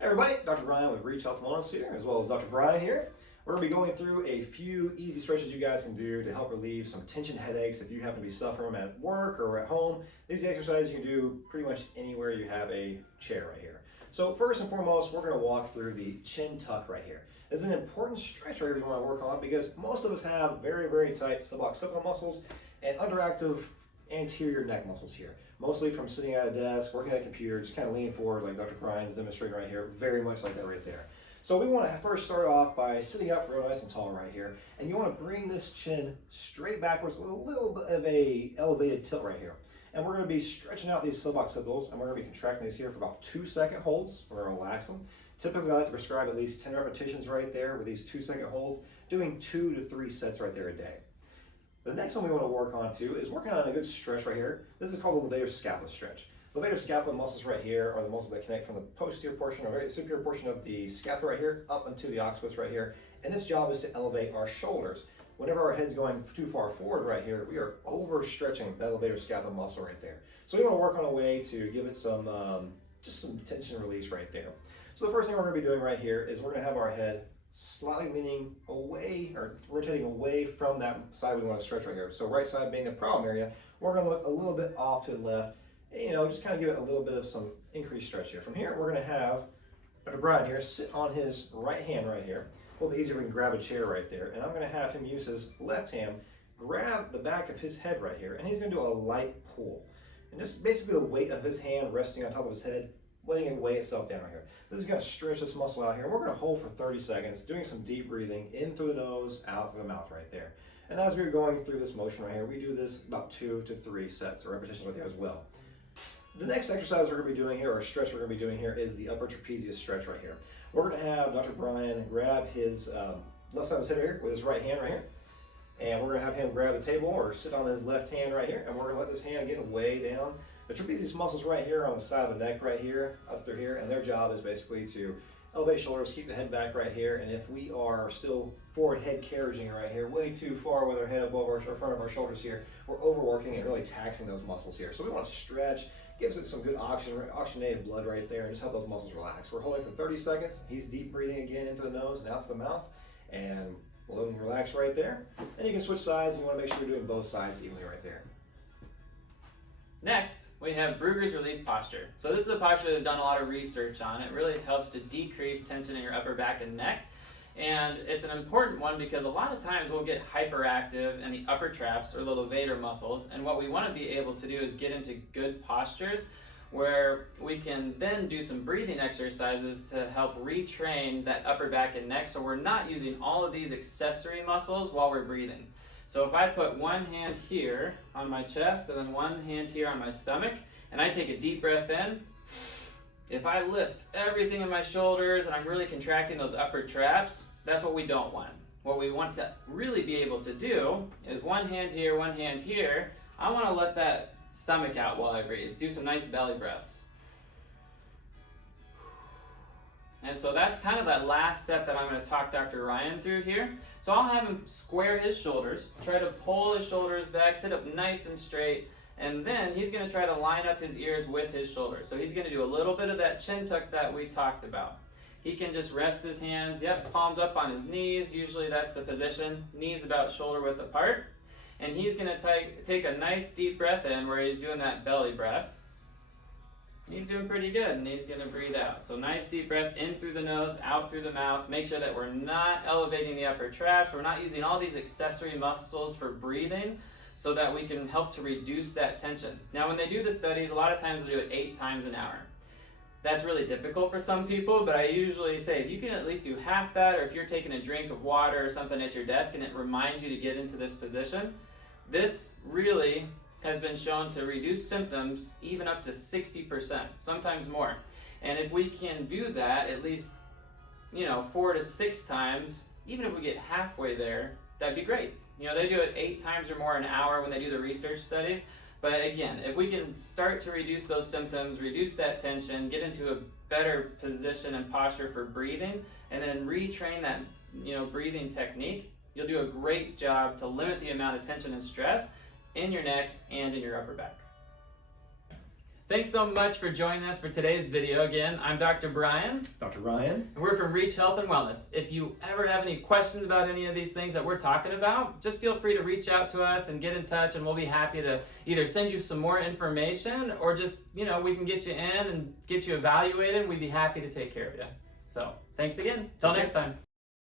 Hey everybody, Dr. Brian with Reach Health and Wellness here, as well as Dr. Brian here. We're going to be going through a few easy stretches you guys can do to help relieve some tension headaches if you happen to be suffering them at work or at home. These exercises you can do pretty much anywhere you have a chair right here. So first and foremost, we're going to walk through the chin tuck right here. This is an important stretch right here you want to work on because most of us have very, very tight suboccipital muscles and underactive anterior neck muscles here. Mostly from sitting at a desk, working at a computer, just kind of leaning forward like Dr. Brian's demonstrating right here, very much like that right there. So we want to first start off by sitting up real nice and tall right here, and you want to bring this chin straight backwards with a little bit of a elevated tilt right here. And we're going to be stretching out these suboccipitals, and we're going to be contracting these here for about 2-second holds. We're going to relax them. Typically, I like to prescribe at least 10 repetitions right there with these 2-second holds, doing 2 to 3 sets right there a day. The next one we want to work on too is working on a good stretch right here. This is called the levator scapula stretch. Levator scapula muscles right here are the muscles that connect from the posterior portion or very superior portion of the scapula right here up into the occiput right here. And this job is to elevate our shoulders. Whenever our head's going too far forward right here, we are overstretching that levator scapula muscle right there. So we want to work on a way to give it some, just some tension release right there. So the first thing we're going to be doing right here is we're going to have our head slightly leaning away or rotating away from that side we want to stretch right here. So right side being the problem area, we're going to look a little bit off to the left, and, just kind of give it a little bit of some increased stretch here. From here, we're going to have Dr. Brian here sit on his right hand right here. A little bit easier, we can grab a chair right there, and I'm going to have him use his left hand, grab the back of his head right here, and he's going to do a light pull. And just basically the weight of his hand resting on top of his head, letting it weigh itself down right here. This is going to stretch this muscle out here. We're going to hold for 30 seconds, doing some deep breathing in through the nose, out through the mouth right there. And as we're going through this motion right here, we do this about 2 to 3 sets or repetitions right there as well. The next exercise we're going to be doing here, or stretch we're going to be doing here, is the upper trapezius stretch right here. We're going to have Dr. Brian grab his left side of his head right here with his right hand right here. And we're going to have him grab the table or sit on his left hand right here. And we're going to let this hand get way down. The trapezius muscles right here on the side of the neck right here, up through here, and their job is basically to elevate shoulders, keep the head back right here, and if we are still forward head carriaging right here, way too far with our head above our front of our shoulders here, we're overworking and really taxing those muscles here. So we want to stretch, gives it some good oxygenated blood right there, and just help those muscles relax. We're holding for 30 seconds. He's deep breathing again into the nose and out to the mouth, and we'll let him relax right there. And you can switch sides, and you want to make sure you're doing both sides evenly right there. Next, we have Brugger's Relief Posture. So this is a posture that I've done a lot of research on. It really helps to decrease tension in your upper back and neck. And it's an important one because a lot of times we'll get hyperactive in the upper traps or the levator muscles. And what we want to be able to do is get into good postures where we can then do some breathing exercises to help retrain that upper back and neck so we're not using all of these accessory muscles while we're breathing. So if I put one hand here on my chest and then one hand here on my stomach, and I take a deep breath in, if I lift everything in my shoulders and I'm really contracting those upper traps, that's what we don't want. What we want to really be able to do is one hand here, one hand here. I want to let that stomach out while I breathe. Do some nice belly breaths. And so that's kind of that last step that I'm going to talk Dr. Ryan through here. So I'll have him square his shoulders, try to pull his shoulders back, sit up nice and straight, and then he's going to try to line up his ears with his shoulders. So he's going to do a little bit of that chin tuck that we talked about. He can just rest his hands, palmed up on his knees. Usually that's the position, knees about shoulder width apart. And he's going to take a nice deep breath in where he's doing that belly breath. He's doing pretty good, and he's going to breathe out. So nice deep breath in through the nose, out through the mouth. Make sure that we're not elevating the upper traps. We're not using all these accessory muscles for breathing so that we can help to reduce that tension. Now, when they do the studies, a lot of times they'll do it 8 times an hour. That's really difficult for some people, but I usually say if you can at least do half that, or if you're taking a drink of water or something at your desk and it reminds you to get into this position, this really has been shown to reduce symptoms even up to 60%, sometimes more. And if we can do that at least, 4 to 6 times, even if we get halfway there, that'd be great. They do it 8 times or more an hour when they do the research studies. But again, if we can start to reduce those symptoms, reduce that tension, get into a better position and posture for breathing, and then retrain that, breathing technique, you'll do a great job to limit the amount of tension and stress in your neck and in your upper back. Thanks so much for joining us for today's video. Again, I'm Dr. Brian. Dr. Ryan. And we're from Reach Health and Wellness. If you ever have any questions about any of these things that we're talking about, just feel free to reach out to us and get in touch, and we'll be happy to either send you some more information or just, we can get you in and get you evaluated, and we'd be happy to take care of you. So, thanks again. Till next time.